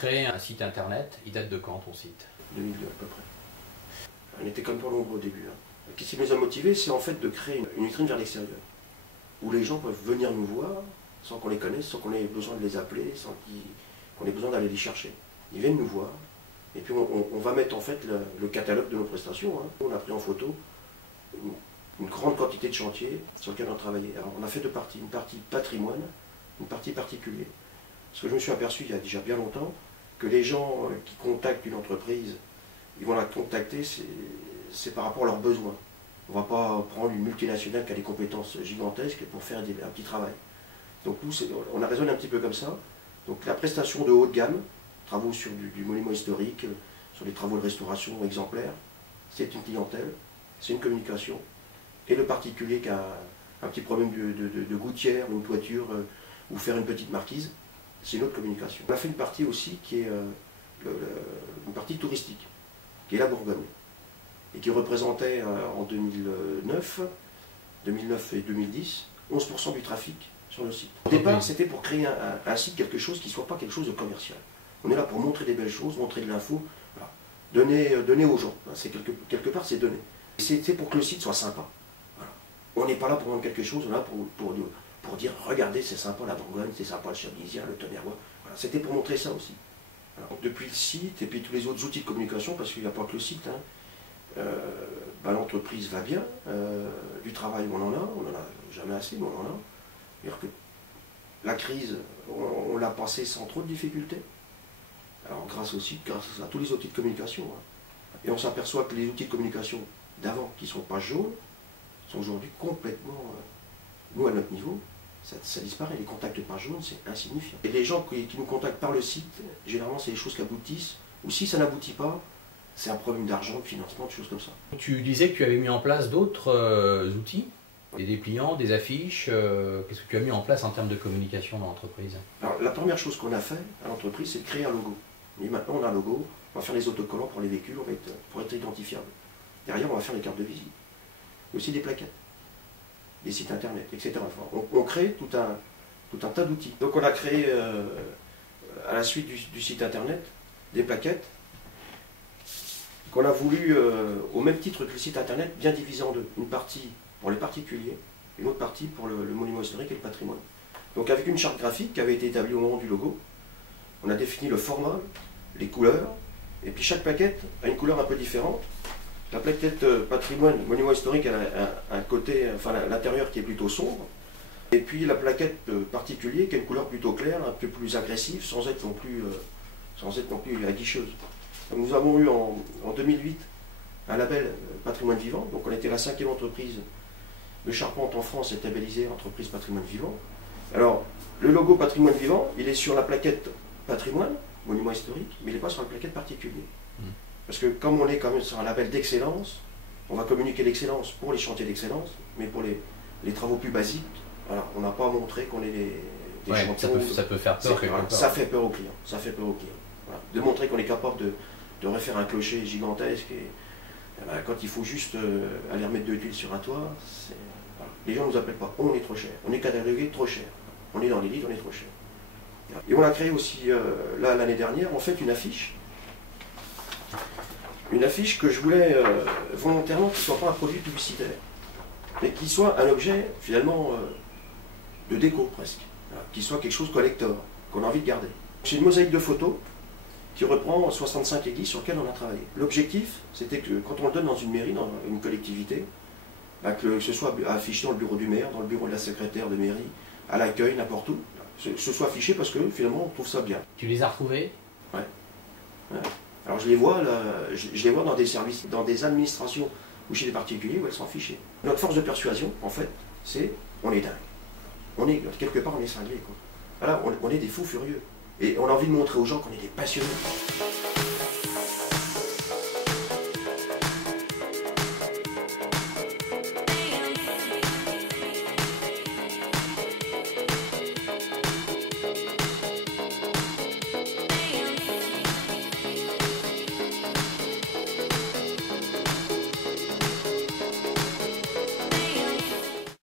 créer un site internet, il date de quand ton site? 2002 à peu près. On était comme pour nombreux au début. Qu'est-ce qui nous a motivés? C'est en fait de créer une vitrine vers l'extérieur, où les gens peuvent venir nous voir sans qu'on les connaisse, sans qu'on ait besoin de les appeler, sans qu'on ait besoin d'aller les chercher. Ils viennent nous voir, et puis on va mettre en fait le catalogue de nos prestations. On a pris en photo une grande quantité de chantiers sur lesquels on a travaillé. Alors on a fait deux parties, une partie patrimoine, une partie particulier. Parce que je me suis aperçu il y a déjà bien longtemps que les gens qui contactent une entreprise, ils vont la contacter, c'est par rapport à leurs besoins. On ne va pas prendre une multinationale qui a des compétences gigantesques pour faire un petit travail. Donc nous, on a raisonné un petit peu comme ça. Donc la prestation de haut de gamme, travaux sur du monument historique, sur des travaux de restauration exemplaires, c'est une clientèle, c'est une communication. Et le particulier qui a un petit problème de gouttière ou une toiture, ou faire une petite marquise, c'est une autre communication. On a fait une partie aussi qui est une partie touristique, qui est la Bourgogne, et qui représentait en 2009 et 2010, 11% du trafic sur le site. Au départ, c'était pour créer un site, quelque chose qui ne soit pas quelque chose de commercial. On est là pour montrer des belles choses, montrer de l'info, voilà. Donner aux gens. C'est quelque part, c'est donner. C'est pour que le site soit sympa. Voilà. On n'est pas là pour vendre quelque chose, on est là pour dire, regardez, c'est sympa la Bourgogne, c'est sympa le Chablisien, le Tonnerrois. Voilà. C'était pour montrer ça aussi. Alors, depuis le site, et puis tous les autres outils de communication, parce qu'il n'y a pas que le site, l'entreprise va bien, du travail on en a jamais assez, mais on en a. C'est-à-dire que la crise, on l'a passée sans trop de difficultés. Alors grâce au site, grâce à tous les outils de communication. Et on s'aperçoit que les outils de communication d'avant, qui ne sont pas jaunes, sont aujourd'hui complètement, nous à notre niveau, ça disparaît. Les contacts pas jaunes, c'est insignifiant. Et les gens qui nous contactent par le site, généralement c'est des choses qui aboutissent, ou si ça n'aboutit pas, c'est un problème d'argent, de financement, de choses comme ça. Tu disais que tu avais mis en place d'autres outils, des dépliants, des affiches. Qu'est-ce que tu as mis en place en termes de communication dans l'entreprise? Alors la première chose qu'on a fait à l'entreprise, c'est de créer un logo. Et maintenant on a un logo, on va faire les autocollants pour les véhicules, pour être identifiable. Derrière on va faire les cartes de visite, aussi des plaquettes, des sites internet, etc. Enfin, on crée tout un tas d'outils. Donc on a créé, à la suite du site internet, des plaquettes qu'on a voulu, au même titre que le site internet, bien diviser en deux. Une partie pour les particuliers, une autre partie pour le monument historique et le patrimoine. Donc avec une charte graphique qui avait été établie au moment du logo, on a défini le format, les couleurs, et puis chaque plaquette a une couleur un peu différente. La plaquette patrimoine, monument historique, elle a un côté, enfin l'intérieur qui est plutôt sombre, et puis la plaquette particulier qui a une couleur plutôt claire, un peu plus agressive, sans être non plus aguicheuse. Donc nous avons eu en 2008 un label patrimoine vivant, donc on était la 5e entreprise de charpente en France est labellisée entreprise patrimoine vivant. Alors le logo patrimoine vivant, il est sur la plaquette patrimoine, monument historique, mais il n'est pas sur la plaquette particulier. Parce que comme on est quand même sur un label d'excellence, on va communiquer l'excellence pour les chantiers d'excellence, mais pour les travaux plus basiques, voilà, on n'a pas montré qu'on est des champions. Ça peut faire peur quelque part. Ça fait peur aux clients. Ça fait peur aux clients. Voilà. De montrer qu'on est capable de refaire un clocher gigantesque et quand il faut juste aller remettre 2 tuiles sur un toit, voilà. Les gens ne nous appellent pas, on est trop cher, on est catalogué trop cher, on est dans l'élite, on est trop cher. Et on a créé aussi, là l'année dernière, en fait une affiche que je voulais volontairement qu'il ne soit pas un produit publicitaire, mais qu'il soit un objet finalement de déco presque, voilà. Qu'il soit quelque chose de collector, qu'on a envie de garder. C'est une mosaïque de photos qui reprend 65 églises sur lesquelles on a travaillé. L'objectif, c'était que quand on le donne dans une mairie, dans une collectivité, que ce soit affiché dans le bureau du maire, dans le bureau de la secrétaire de mairie, à l'accueil, n'importe où, ce soit affiché parce que finalement on trouve ça bien. Tu les as retrouvés? Ouais. Alors je les vois dans des services, dans des administrations ou chez des particuliers où elles sont affichées. Notre force de persuasion, en fait, c'est on est dingue. Quelque part on est cinglés, quoi. Voilà, on est des fous furieux. Et on a envie de montrer aux gens qu'on est des passionnés.